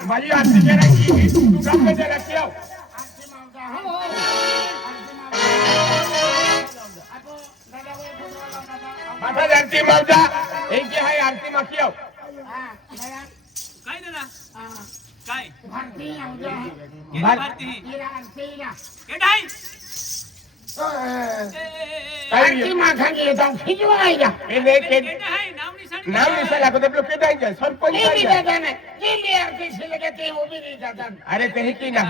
भाई आरती करायची तू काम करायला ठेव माझा आरती मावजा एक जे आहे आरती माखी आव काय दादा काय भारती केटाई आरती माखांगी येतो खिजवायला ele que नाम निशाला को तो केटाई जा सरपंच आरती से लगे ते वो भी नहीं जाता अरे ते की ना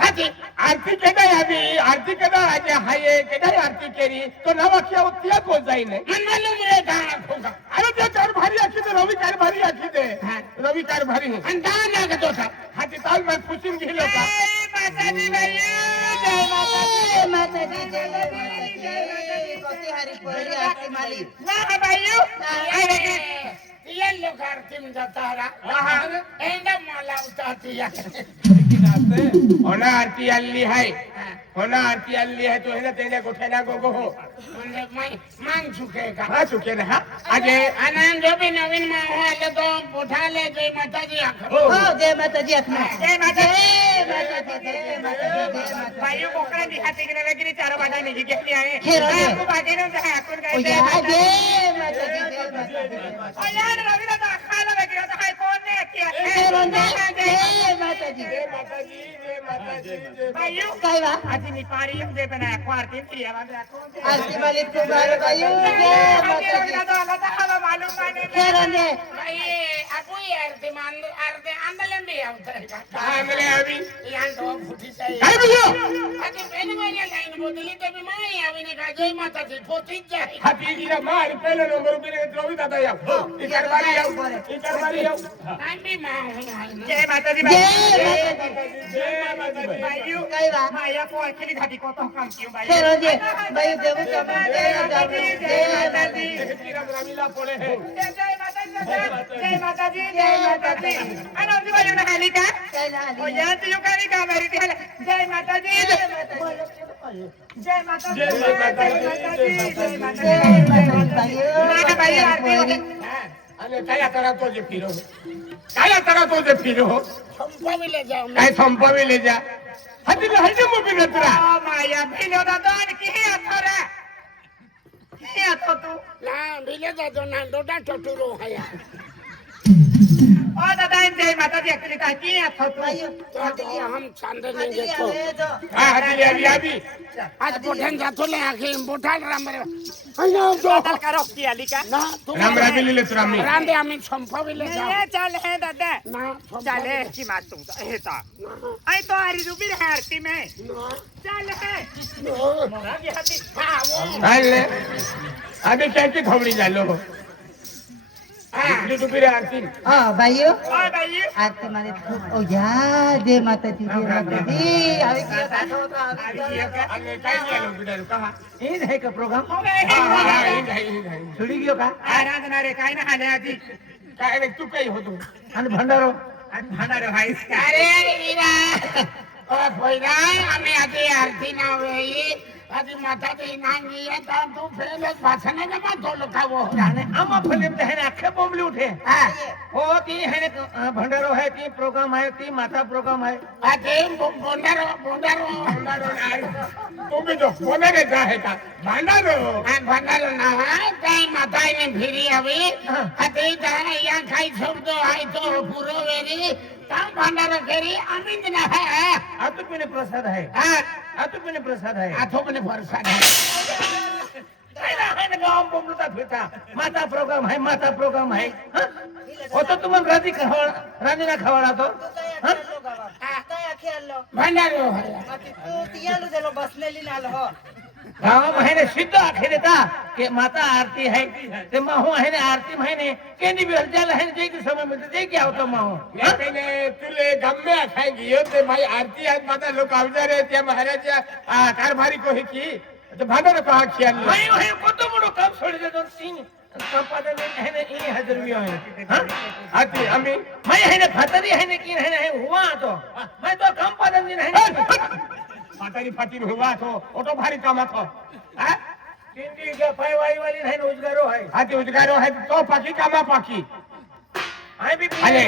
हाती आरती केटाई अभी आरती केटा आज हाय केटाई आरती केरी तो नवा क्या होतिया को जाई ने मन मालूम रे गाना खोगा अरे ते कार भारी आखी दे रवि कार भारी आखी दे रवि कार भारी अंदाज ना के तो था हाती ताल में पुसिन गेलो का माता दी जय माता दी जय माता दी जय कोती हरी पोरी आरती माली ना भाईयो अरे ये लोग आरती में जाता रहा एंडा माला उठाती है होना आरती अल्ली है होना आरती अल्ली है तो है ना तेरे गोठेना गोगो हो मांग चुके का हाँ चुके ना अजय आनंद जो भी नवीन माँ हो आले तो उठा ले जय माता जी आखो जय माता जी आखना जय माता जय माता भाइयों कोकरा दिखाते कि नवे गिरी चारों बाजा नहीं के लिए आए आपको बाजे ने कहा आकुर का जय माता जी ओ यार रवि ना खाना लगे तो है कौन ने किया जय माता जी जय माता जी जय माता जी भाइयों काय बा आज नि पारी दे बनाया क्वार्टी की आवाज कौन आरती वाली को बार भाइयों जय माता जी तो अल्लाह ताला मालूम माने के रंदे भाई आपू आरती मान आरती आंदले भी आवता आंदले अभी यान तो फुटी चाहिए काय भैया आज पहले मैंने लाइन बोतली तो भी मैं आवे का जय माता जी फुटी जाए हाथी की मार पहले नंबर पे द्रौपदी दादा या इकर बारी आओ टाइम भी मां जय माता दी जय माता दी भाइयों काय बा माया को अकेली घाटी को तो काम क्यों भाई चलो जी भाई देव समा जय माता दी रमीला पड़े है जय माता दी जय माता दी अनो जी भाई ना हाली का ओ यार तू करी का मेरी थी जय माता दी जय माता दी जय माता दी भाई आरती अरे काय करतो जे फिरो संपवी ले जाओ काय संपवी ले जा हदी हदी मोबी नतरा माया भिलो दादन की अथरा की अथ तू ला भिले दादन ना डोडा टटुरो हया ओ दादा जय माता दी अकेले का की अथ तू हम चांद नहीं देखो हां हदी अभी आज बोठन जातो ले आखे बोठाल राम अयो तो करो की आली का ना राम राबिले ले राम राम दे आम्ही संपविले जा चल है दादा ना चले की बात तुम हे ता आई तो आरी रुबी है आरती में चल है मोरा की हाथी हां वो अरे अभी क्या की खबरी जालो हां रुबी आरती हां भाइयों आरती माने ओ या जय माता दी जय माता दी अभी क्या था अभी काय जालो बिडालो कहा इन है का प्रोग्राम छुड़ी गयो का आराधना रे काय ना आले आधी काय रे तू काही होतो आणि भंडारो भाई अरे वीरा ओ भोईरा आम्ही आधी आरती ना वेई आधी माता दी नांगी है ता तू फेले भाषण ने मत बोलो का वो जाने आमा फिल्म है ना आखे बोमली उठे हां ओ ती है भंडारो है ती प्रोग्राम है ती माता प्रोग्राम है आधी भंडारो तू भी जो कोने रे जा है का भंडारो ना है काय माता ने फिरी अभी आधी जाने या खाई शब्द है तो पूरो वेरी काम भंडारो करी अमित ना है आतो पिने प्रसाद है हां आतो पिने प्रसाद है आतो पिने प्रसाद है कैला है ना गांव बोलता फिरता माता प्रोग्राम है वो तो तुम राजी ना खवाड़ा तो हां काय खेळलो भंडारो है तू तियालो देलो बसलेली नाल हो गांव महीने सिद्ध आखे देता कि माता आरती है ते माहो है ने आरती महीने केनी भी हलचल है जे के समय में जे क्या होता माहो तेने तुले गम्मे खाएगी यो ते भाई आरती आज माता लोग आवजा रे त्या महाराज कारभारी को है की तो भागर कहा किया नहीं है को तो बड़ो काम छोड़ दे तो तीन संपादन है ने ई हाजिर भी है हां आती अमी मैं है ने फतरी है ने की है हुआ तो मैं तो संपादन दिन है फाटारी फाटी हुआ तो ऑटो भारी काम था हां किंदी के पाई वाली है उजगारो है हाथी उजगारो है तो पाकी कामा पाकी आई भी अरे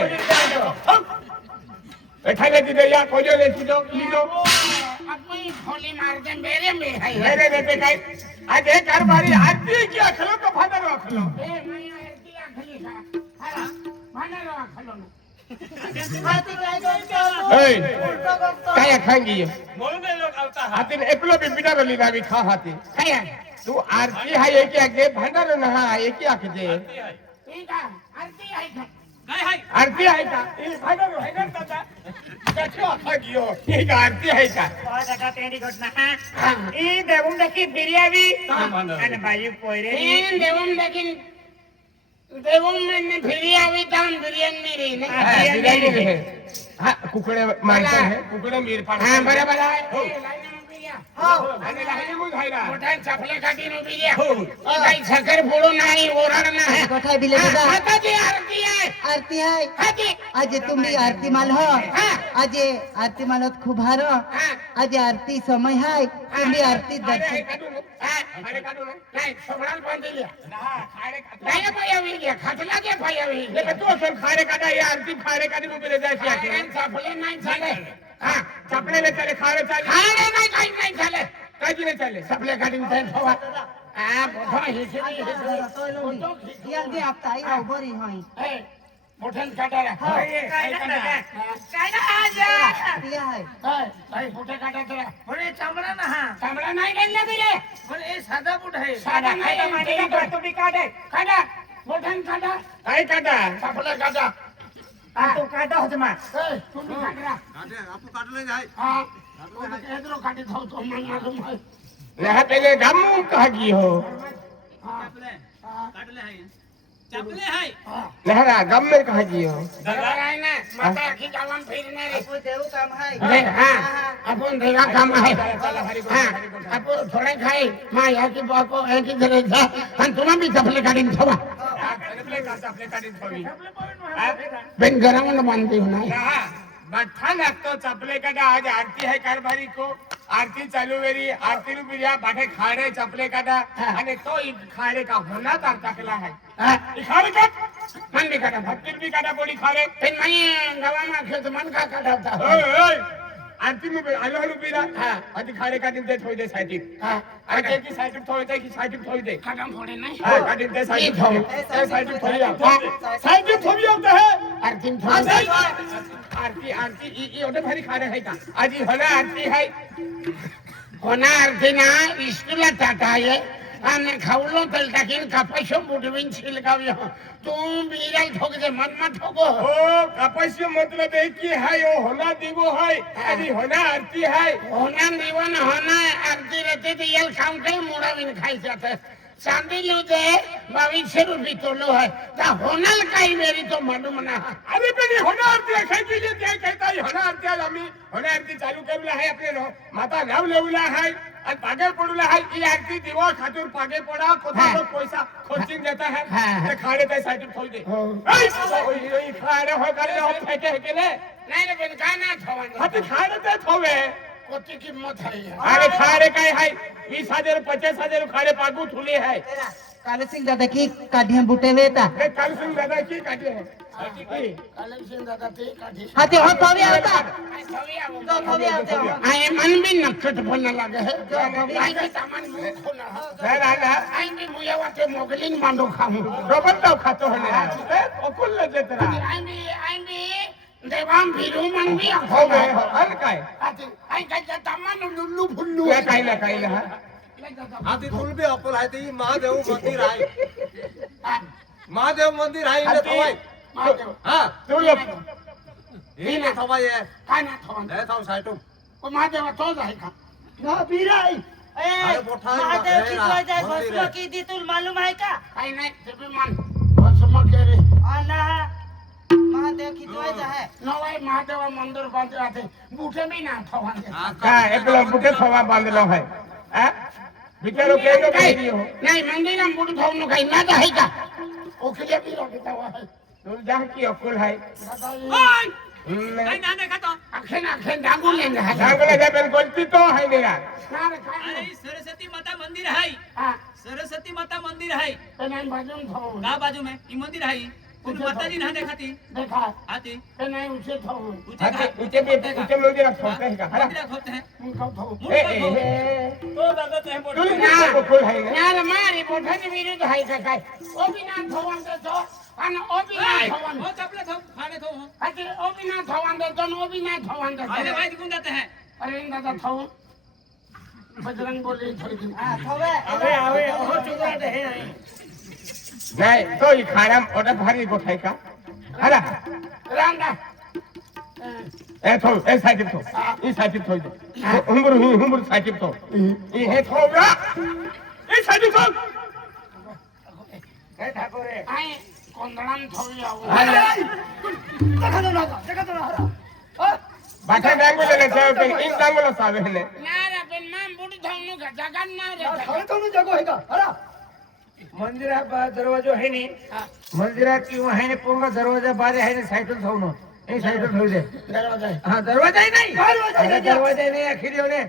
एखाद्या तिथे या कोजले तुझो लिजो अपनी खोली मार दे मेरे में है मेरे देते काय आज हे कारभारी आरती की अखलो तो फादर अखलो ए मैं आरती आखली का हां भांडर आखलो ना काय खांगी म्हणून हे लोक आवता हातीन एकलो बी बिना रली नावी खा हाती काय तू आरती हाय एकी आगे भांडार ना हा एकी आखजे ठीक आहे आरती आहे का काय हाय आरती आहे का हे भांडार आहे ना दादा कचो खागियो ही आरती आहे का काका तेरी घटना ई देवून देखी बिर्याणी आणि बाई पोयरे तीन देवून मैंने फिरी आवी तान बिरयानी रे ना बिर्याणी है हा कुकडे माणसं है कुकडे मीरपाड हां बरोबर आहे लाईन उभी घ्या हो आणि लाईन मग खायला मोठा चपले काढून उभी घ्या काही साखर फोडू नाही ओरड नाही कोठा बिले दादा हाताची आरती आहे आरती आहे हाती आज तुम्ही आरती माल हो आज आरती मालत खूप हार आज आरती समय है तुम्ही आरती दर्शन खाडे काढू ना नाही सोबळाल बांधली खाडे काढू नाही पायावी घ्या खातला घ्या पायावी ले तू असल खाडे काढा या आरती खाडे काढी मग बिले जायची आहे चपले नाही झाले हा चपलेले चाले खाडे चाले खाणे नाही काही नाही झाले काजी नाही चाले चपले काढून जाईल फवा मोठा हिचे जल्दी आपता आई आओ बरी होई मोठ्यान काढायला काय दिया है काही मोठे काढायचं म्हणे चांबडा ना हा चांगला नाही गेले बिले म्हणे हे साधा बुट आहे साधा नाही मांडीला तुम्ही काढे काढा मोठ्यान काढा काय काढा चपले काढा तो काढा होत मा तुम्ही काढा आपण काढले नाही हा एदरो काढी धावतो मन मालूम आहे नाही पहिले गामू कागी हो चपले काढले हाय चपले हाय लहरा गम में कागी हो बरोबर आहे ना माता आखी गावात फिरणार आहे कोई देव काम है अरे हा आपण देवा काम आहे हा आपण थोडे खाई मा याची बाको याची घरे जा आणि तुम्हा बी चपले काढून ठेवा आपले काढी ठेवी बेन गरम बांधते हो नाही बठा लागतो चपले काढा आज आरती है कारभारी को आरती चालू वेरी आरती नु बिरिया बाटे खाड़े चपले काढा आणि तो खाड़े का होना तार टाकला है खाड़े का मन बी काढा भक्ती भी काढा बोली खाड़े पण मी गावामा खेत मन का काढावता ओय आरती नु आलो हनु बिरा आधी खाड़े काढीन ते थोई दे साइड आगे की साइड थोई दे की साइड थोई दे काढा फोडे नाही काढीन ते साइड साइड थोई साइड थोई होता है आरती थोडे आरती आरती ई एवढे भारी खाड़े है का आजी होना आरती है होणार आरती ना इस्कुला टाटा आहे आणि खावलो तर टाकीन कापाशो बुडवीन शिलगावी तू बिराल ठोक दे मन मत ठोको ओ कपस्य मतलब है कि है वो होना दिवो है अभी होना आरती है होणार निवन होणार आरती रहते तो यल काम काही मुडावीन खायचं चांदी लो दे 2200 रुपये तोलो है ता होणार काही मेरी तो मालूम ना अरे बेटी होना आरती है खाई लिए क्या कहता है होना आरती है आम्ही होना आरती चालू केला है अपने माता नाव लेवला है और पागे पडूला है की आरती दिवा खातूर पागे पडा कोथा तो पैसा खर्चिंग देता है ते खाड़े ते साइड खोल दे ओई खाड़े हो करे हो फेंके है केले नाही रे बेन काय ना ठेवान हाती खाड़े ते थोवे कोती किंमत है अरे खाड़े काय है 20,000 50,000 खाड़े पागू थुले है काले सिंह दादा की काढिया बुटे वेता ये कल सिंह दादा की काटे है कलेक्शन दादा ते काढी हाते हो तो भी आता तो थोड़ी आते हो आए मन भी नखट बनने लगे है लागे सामान मुंह खोला सर आला आई भी मुया वाटे मोगलिन मांडो खाऊं डबल तो खातो होने है अकुल ले जेतरा आई भी देवाम फिरू मन भी हो गए हो हर काय आई काय तमान लुल्लू फुल्लू या काय ना आधी तुलबी अकोल आहे ते महादेव मंदिर आहे महादेव मंदिर आहे इथे थवाय हा तुला इथे थवाय आहे काय ना थोन हे थांब साइटू ओ महादेवा तोच आहे का ना बिराई अरे मोठा आहे, महादेव हे ना, किती मंदिर भस्म आहे. किती तुला मालूम आहे का काही नाही ते बी मन भस्म केरे आला महादेव किती वाजा है नवाई महादेवा मंदिर बांधे आते बूटे भी ना थवान हा, काय एकलो बुके थवा बांधलो है हा बिचारो के तो काही हो नाही मंदिरात बुट खाऊन काही ना आहे का ओखले भी रोटी तवा है तुम जा की अकुल है ओय काय नाने खातो आखेन आखेन डागू लेंगे है सांगला जा पण कोणती तो है निरा सारे अरे खाए सरस्वती माता मंदिर है हां सरस्वती माता मंदिर है पेनान बाजून खाओ का बाजू में ई मंदिर है तुम माताजी ना देखाती देखा आती के नहीं उसे थो ऊंचे ऊंचे मंदिरात ठेवते है का हरा होते हैं उनको थो तो दादा ते बोल तुला फुल आहे ना यार मारी बोठन विरुद्ध है का काय ओ बिना थोवन दे तो आणि ओ बिना थोवन वो चपले थो खाने थो अरे ओ बिना थोवन दे तो ओ बिना थोवन दे अरे भाई कौन जाते हैं अरे इन दादा थो बजरंग बोली थोड़ी दिन હવે હવે ઓહો ચુગા દે હે नाही तो ही खाना ओटा भारी गोठाय का हरा रांडा ए थो ए साइड थो ई साइड थो हुंबर साइड थो ई हे थो ना ई साइड थो હે ઠાકોરે आई कोंदड़म थोई आओ જગા તો હરા बाटा डांगोले ने जाव पे इन डांगोले सावे ने ना रे बेन मां बुढ़ थौनु का जगन ना रे હવે તો નું જગો હેગા હરા મંદિરા બા દરવાજો હે ની મંદિરા કી વહે ને પોંગા દરવાજા બારે હે ને સાઈકલ થવનો એ સાઈકલ થઈ દે दरवाजा હા દરવાજા નહીં દરવાજા નહીં આખીરીઓ ને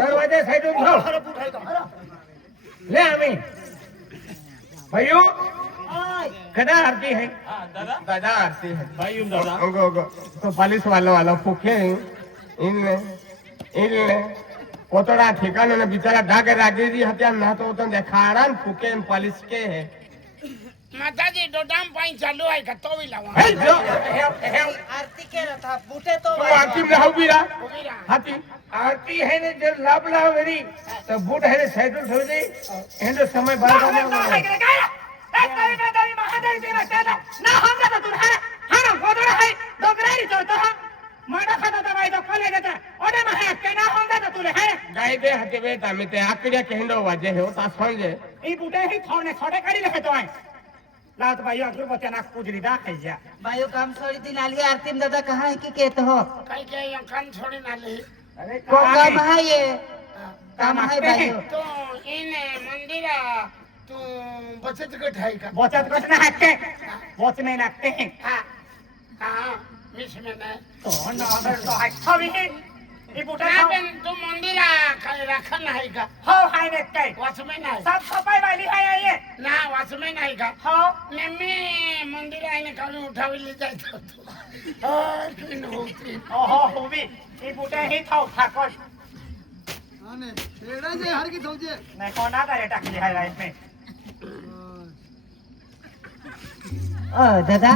દરવાજા સાઈડ થો લે અમે ભાઈઓ કદા આરતી હે दादा आरती है भाई दादा ओगो तो पुलिस वाला फूके इनले पोतड़ा ठिकाने ने बिचारा डागे रागेरी हत्या ना तो देखाड़न फूके पुलिस के है माता जी डोडाम पाई चालू है का तो भी लावा हे जो आरती के रथा बूटे तो तो आरती में हाउबीरा उबीरा हाथी આરતી હે ને જો લાભ લાવેરી તો બૂટ હે ને સાઈડ થઈ દે એનો સમય બાર गाय दे हते बेटा में ते आकड़िया कहंडो वाजे हो ता समझे लात भाई अगरबत्ती नाक पुजरी दा खाइजा भाइयों काम छोड़ी थी नाली आरती में दादा कहाँ है कि कहते हो कई के यखन छोड़ी ना ले अरे को काम है ये काम है भाइयों तो इन मंदिरा तू बचत गट है का बचत कुछ ना हटते बच में नाकते हैं हां हां मिस में ना तो ना अगर तो है छवि है ये बूटा ना बेन तू मंदिरा कई रखन है का हो हाय ने कई वाच में ना सब सफाई वाली है ये ना वाच में नहीं का हो नेमे मंदिरा आने कभी उठावी ले जाए तो किन होती ओहो होवी ये बूटा ही था ठाकुर અને છેડા જે હર કી થોજે मैं कौन आता रे टकली है लाइफ में ओ दादा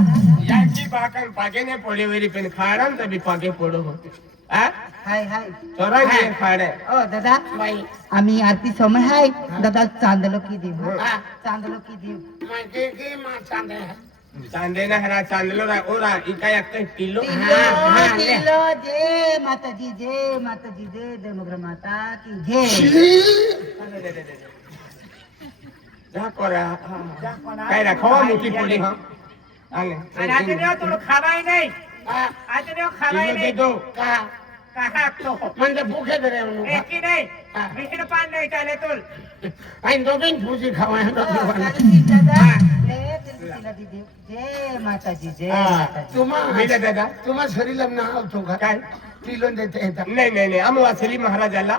याची बाकन पागे ने पडे वेरी पेन खाड़न तभी पागे पडो होते आ हाय हाय चोरा जे खाड़े ओ दादा भाई आम्ही आरती समय हाय दादा चांदलो की देव हां चांदलो की देव मैं के मां चांदे है चांदे ना हरा चांदलो रा ओरा इका एक किलो किलो जय माताजी जय मगर माता की जय जा कोरा काय रा खवा मोठी पडी हां आले અને આજે ને તો ખાવાય નહીં આજે ને ખાવાય किलो दे નહીં दो का कहा तो मन तो भूखे दे रहे हूं एक ही नहीं विष्णु पान नहीं चले तुल आई दो दिन पूजी खवाए तो दादा ले तिला दीदी जय माताजी तुम्हा मेरा दादा तुम्हा शरीरम ना आवतो का काय किलो देते हैं तब नाही आम्हाला श्री महाराजाला